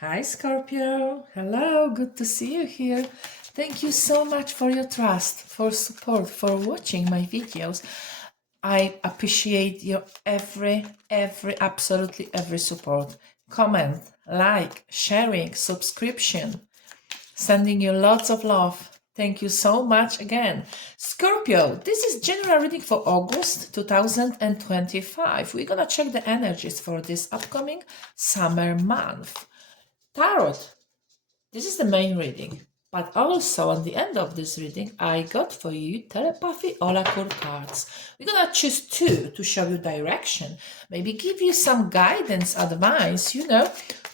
Hi, Scorpio. Hello, good to see you here. Thank you so much for your trust, for support, for watching my videos. I appreciate your absolutely every support. Comment, like, sharing, subscription, sending you lots of love. Thank you so much again. Scorpio, this is general reading for August 2025. We're gonna check the energies for this upcoming summer month. Tarot, this is the main reading, but also at the end of this reading, I got for you telepathy oracle cards. We're gonna choose two to show you direction, maybe give you some guidance, advice,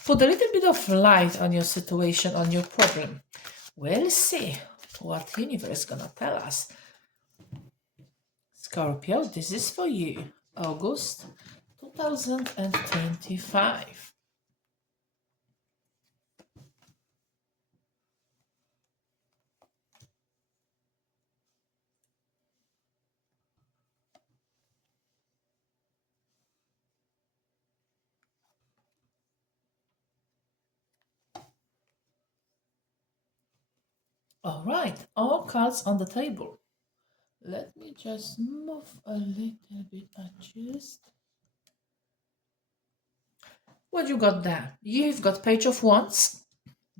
put a little bit of light on your situation, on your problem. We'll see what universe is gonna tell us. Scorpio, this is for you, August 2025. All right, all cards on the table. Let me just move a little bit, adjust. What you got there? You've got Page of Wands,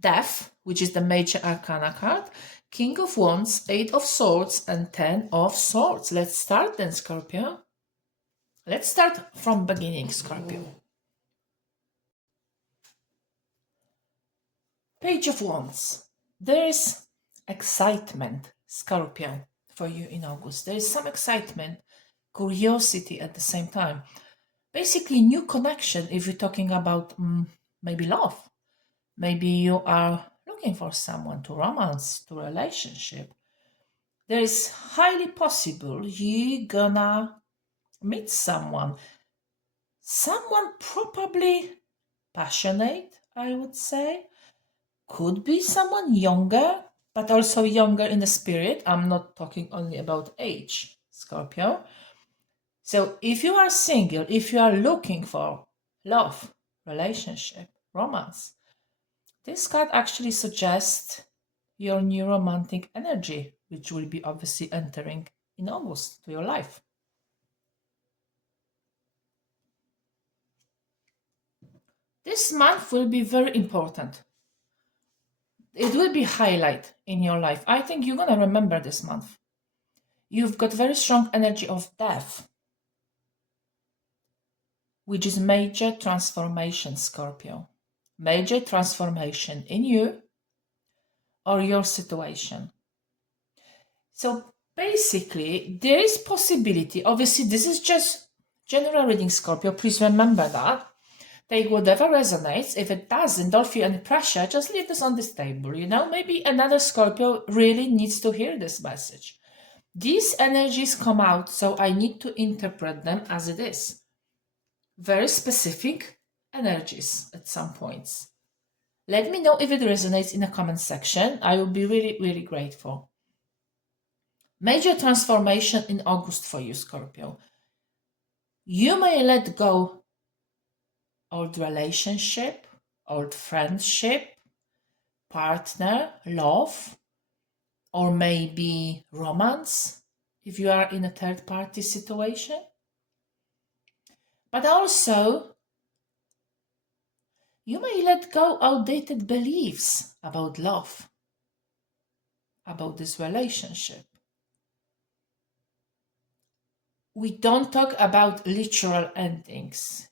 Death, which is the major arcana card, King of Wands, Eight of Swords, and Ten of Swords. Let's start then, Scorpio. Let's start from beginning, Scorpio. Page of Wands. There is excitement, Scorpio, for you in August. There is some excitement, curiosity at the same time. Basically, new connection if you're talking about maybe love. Maybe you are looking for someone to romance, to relationship. There is highly possible you're gonna meet someone. Someone probably passionate, I would say. Could be someone younger, but also younger in the spirit. I'm not talking only about age, Scorpio. So if you are single, if you are looking for love, relationship, romance, this card actually suggests your new romantic energy, which will be obviously entering in August to your life. This month will be very important. It will be highlight in your life. I think you're gonna remember this month. You've got very strong energy of death, which is major transformation, Scorpio. Major transformation in you or your situation. So basically, there is possibility. Obviously, this is just general reading, Scorpio. Please remember that. Take whatever resonates. If it doesn't, don't feel any pressure. Just leave this on this table. Maybe another Scorpio really needs to hear this message. These energies come out, so I need to interpret them as it is. Very specific energies at some points. Let me know if it resonates in the comment section. I will be really, really grateful. Major transformation in August for you, Scorpio. You may let go old relationship, old friendship, partner, love, or maybe romance if you are in a third party situation. But also, you may let go outdated beliefs about love, about this relationship. We don't talk about literal endings,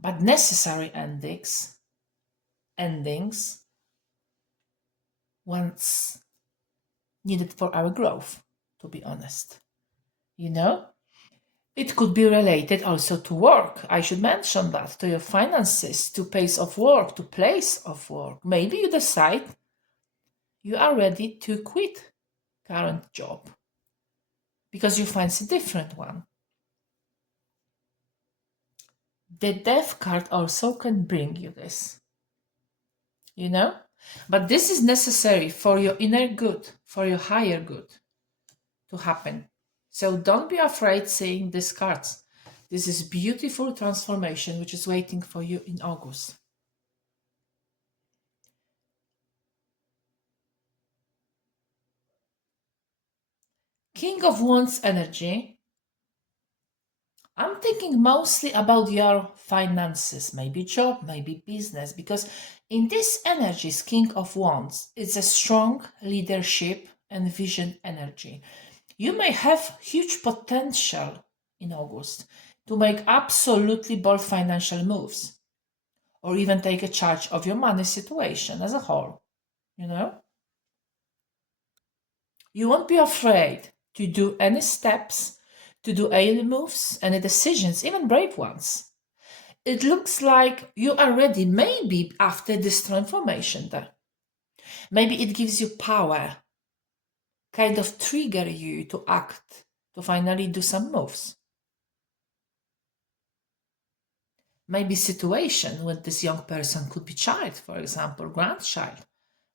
but necessary endings once needed for our growth, to be honest. It could be related also to work. I should mention that, to your finances, to pace of work, to place of work. Maybe you decide you are ready to quit current job because you find a different one. The death card also can bring you this, But this is necessary for your inner good, for your higher good to happen. So don't be afraid seeing these cards. This is beautiful transformation which is waiting for you in August. King of Wands energy, I'm thinking mostly about your finances, maybe job, maybe business, because in this energies, King of Wands, it's a strong leadership and vision energy. You may have huge potential in August to make absolutely bold financial moves or even take a charge of your money situation as a whole, you know? You won't be afraid to do any steps, to do any moves, any decisions, even brave ones. It looks like you are ready, maybe after this transformation there. Maybe it gives you power, kind of trigger you to act, to finally do some moves. Maybe situation with this young person could be child, for example, grandchild,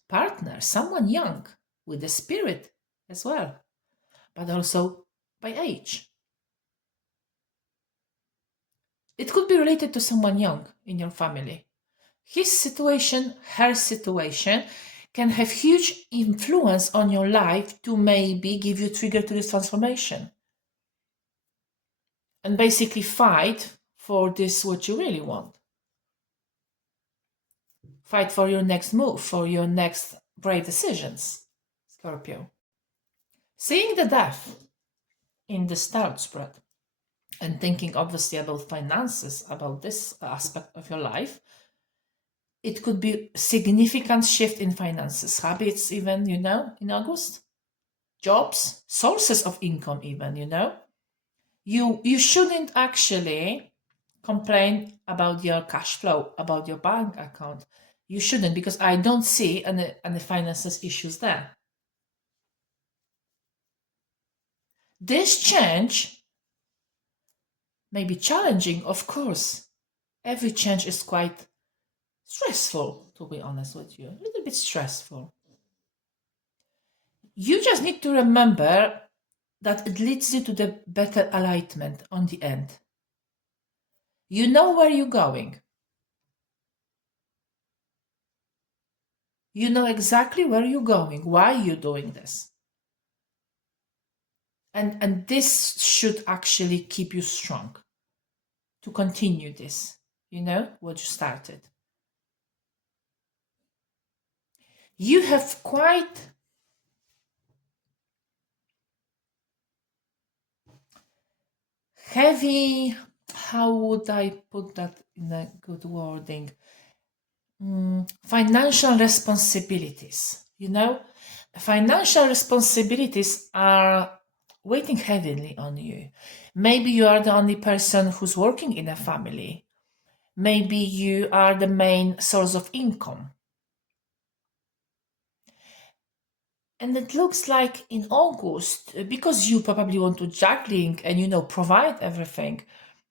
partner, someone young with a spirit as well, but also by age. It could be related to someone young in your family. His situation, her situation can have huge influence on your life to maybe give you trigger to this transformation. And basically fight for this what you really want. Fight for your next move, for your next brave decisions, Scorpio. Seeing the death in the start spread and thinking obviously about finances, about this aspect of your life, it could be significant shift in finances, habits even, in August. Jobs, sources of income even, You shouldn't actually complain about your cash flow, about your bank account. You shouldn't, because I don't see any finances issues there. This change may be challenging, of course. Every change is quite stressful, to be honest with you. A little bit stressful. You just need to remember that it leads you to the better alignment on the end. You know where you're going. You know exactly where you're going, why you're doing this. And this should actually keep you strong to continue this, what you started. You have quite heavy, how would I put that in a good wording? Financial responsibilities, Financial responsibilities are weighing heavily on you. Maybe you are the only person who's working in a family. Maybe you are the main source of income. And it looks like in August, because you probably want to juggling and provide everything,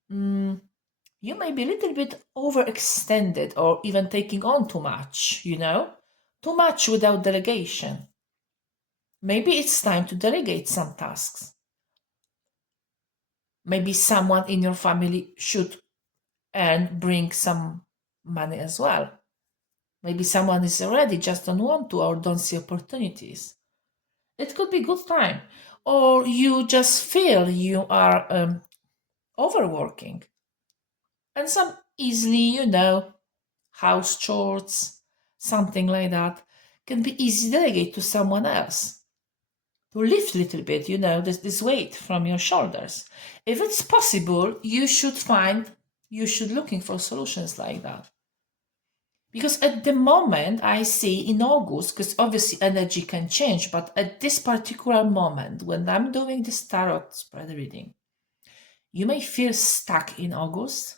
you may be a little bit overextended or even taking on too much, too much without delegation. Maybe it's time to delegate some tasks. Maybe someone in your family should bring some money as well. Maybe someone is ready, just don't want to or don't see opportunities. It could be good time. Or you just feel you are overworking. And some easily, house chores, something like that, can be easy delegate to someone else. To lift a little bit, this weight from your shoulders. If it's possible, you should looking for solutions like that. Because at the moment, I see in August, because obviously energy can change, but at this particular moment, when I'm doing this tarot spread reading, you may feel stuck in August.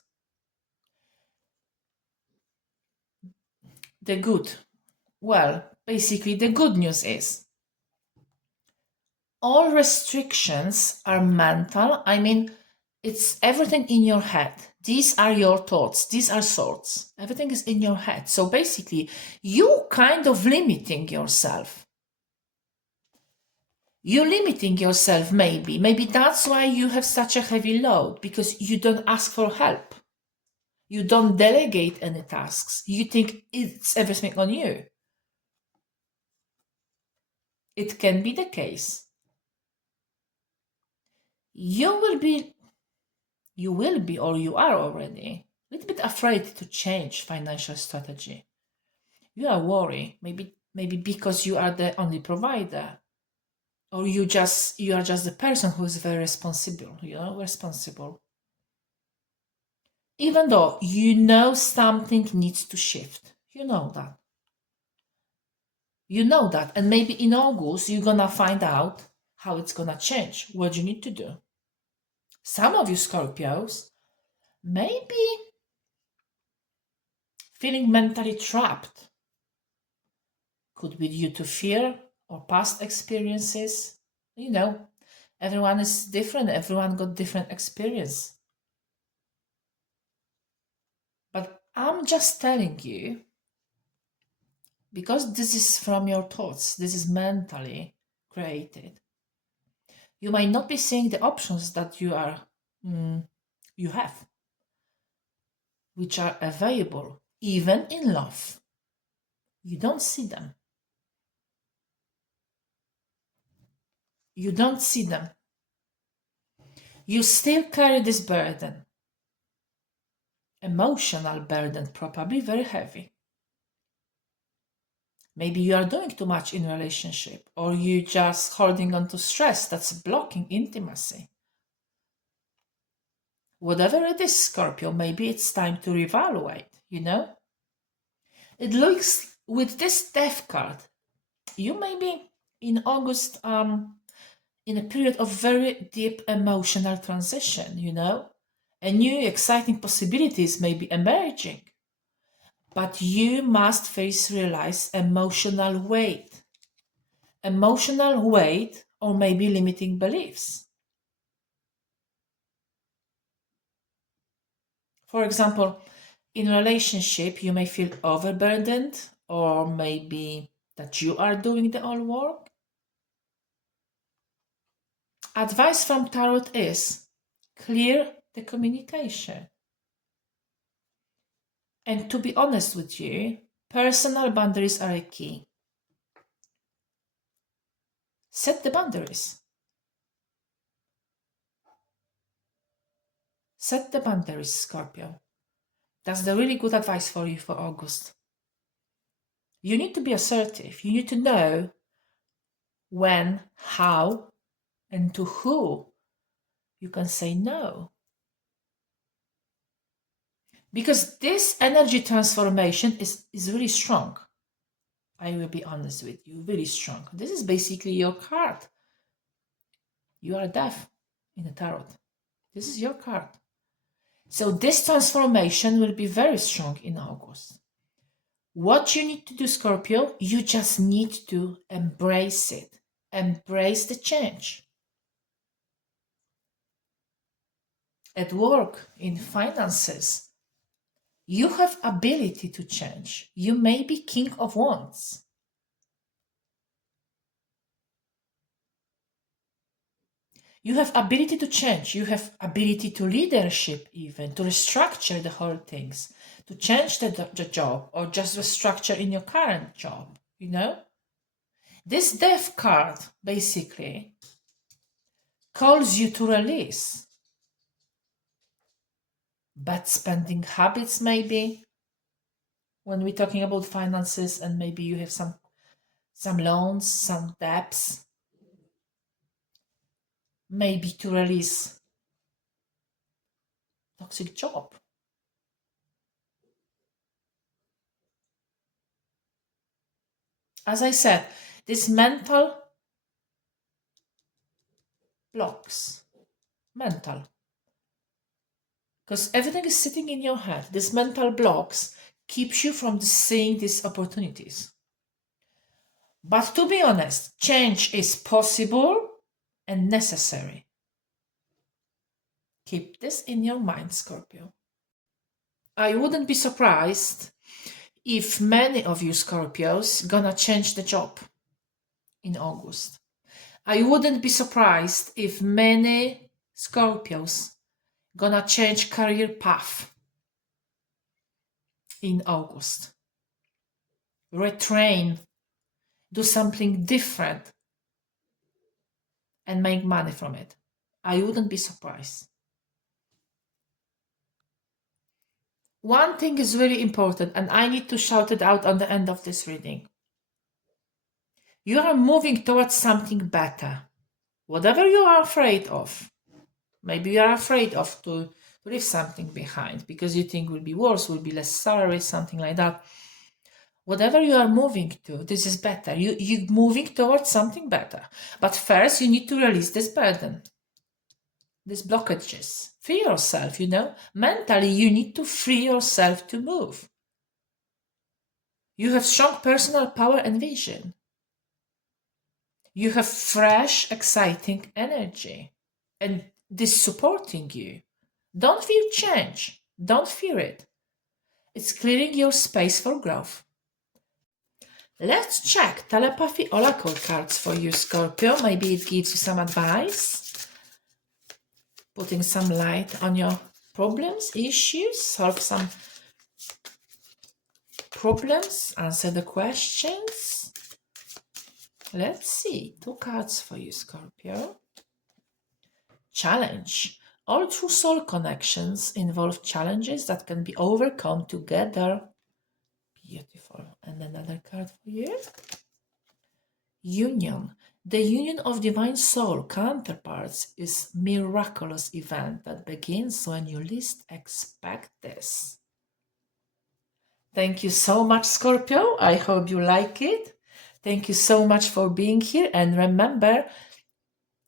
Basically, the good news is all restrictions are mental. I mean, it's everything in your head. These are your thoughts. These are thoughts. Everything is in your head. So basically, you kind of limiting yourself. You're limiting yourself, maybe. Maybe that's why you have such a heavy load, because you don't ask for help. You don't delegate any tasks. You think it's everything on you. It can be the case. you will be, or you are already, a little bit afraid to change financial strategy. You are worried, maybe because you are the only provider, or you are just the person who is very responsible, responsible. Even though you know something needs to shift, you know that. And maybe in August you're gonna find out how it's gonna change, what you need to do. Some of you Scorpios maybe feeling mentally trapped. Could be due to fear or past experiences. Everyone is different. Everyone got different experience. But I'm just telling you, because this is from your thoughts, this is mentally created. You might not be seeing the options that you have, which are available, even in love. You don't see them. You don't see them. You still carry this burden. Emotional burden, probably very heavy. Maybe you are doing too much in relationship, or you just holding on to stress that's blocking intimacy. Whatever it is, Scorpio, maybe it's time to reevaluate, It looks, with this death card, you may be in August in a period of very deep emotional transition, And new exciting possibilities may be emerging. But you must face realize emotional weight. Emotional weight, or maybe limiting beliefs. For example, in a relationship, you may feel overburdened, or maybe that you are doing the all work. Advice from Tarot is clear the communication. And to be honest with you, personal boundaries are a key. Set the boundaries. Set the boundaries, Scorpio. That's the really good advice for you for August. You need to be assertive. You need to know when, how, and to who you can say no. Because this energy transformation is really strong. I will be honest with you, really strong. This is basically your card. You are deaf in the tarot. This is your card. So this transformation will be very strong in August. What you need to do, Scorpio, you just need to embrace it. Embrace the change. At work, in finances, you have ability to change. You may be King of Wands. You have ability to change. You have ability to leadership, even to restructure the whole things, to change the job, or just restructure in your current job, This death card basically calls you to release bad spending habits, maybe, when we're talking about finances, and maybe you have some loans, some debts. Maybe to release toxic job. As I said, these mental blocks, because everything is sitting in your head. These mental blocks keeps you from seeing these opportunities. But to be honest, change is possible and necessary. Keep this in your mind, Scorpio. I wouldn't be surprised if many of you Scorpios gonna change the job in August. I wouldn't be surprised if many Scorpios gonna change career path in August. Retrain, do something different, and make money from it. I wouldn't be surprised. One thing is very important, and I need to shout it out on the end of this reading. You are moving towards something better. Whatever you are afraid of, maybe you are afraid of to leave something behind because you think will be worse, will be less salary, something like that. Whatever you are moving to, this is better. You're moving towards something better. But first, you need to release this burden, these blockages. Free yourself, Mentally, you need to free yourself to move. You have strong personal power and vision. You have fresh, exciting energy. And this supporting you. Don't fear change. Don't fear it. It's clearing your space for growth. Let's check telepathy oracle cards for you, Scorpio. Maybe it gives you some advice, putting some light on your problems, issues, solve some problems, answer the questions. Let's see. 2 cards for you, Scorpio. Challenge. All true soul connections involve challenges that can be overcome together. Beautiful. And another card for you. Union. The union of divine soul counterparts is a miraculous event that begins when you least expect this. Thank you so much, Scorpio. I hope you like it. Thank you so much for being here. And remember,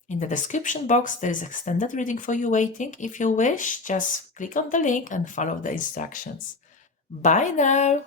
in the description box, there is extended reading for you waiting. If you wish, just click on the link and follow the instructions. Bye now.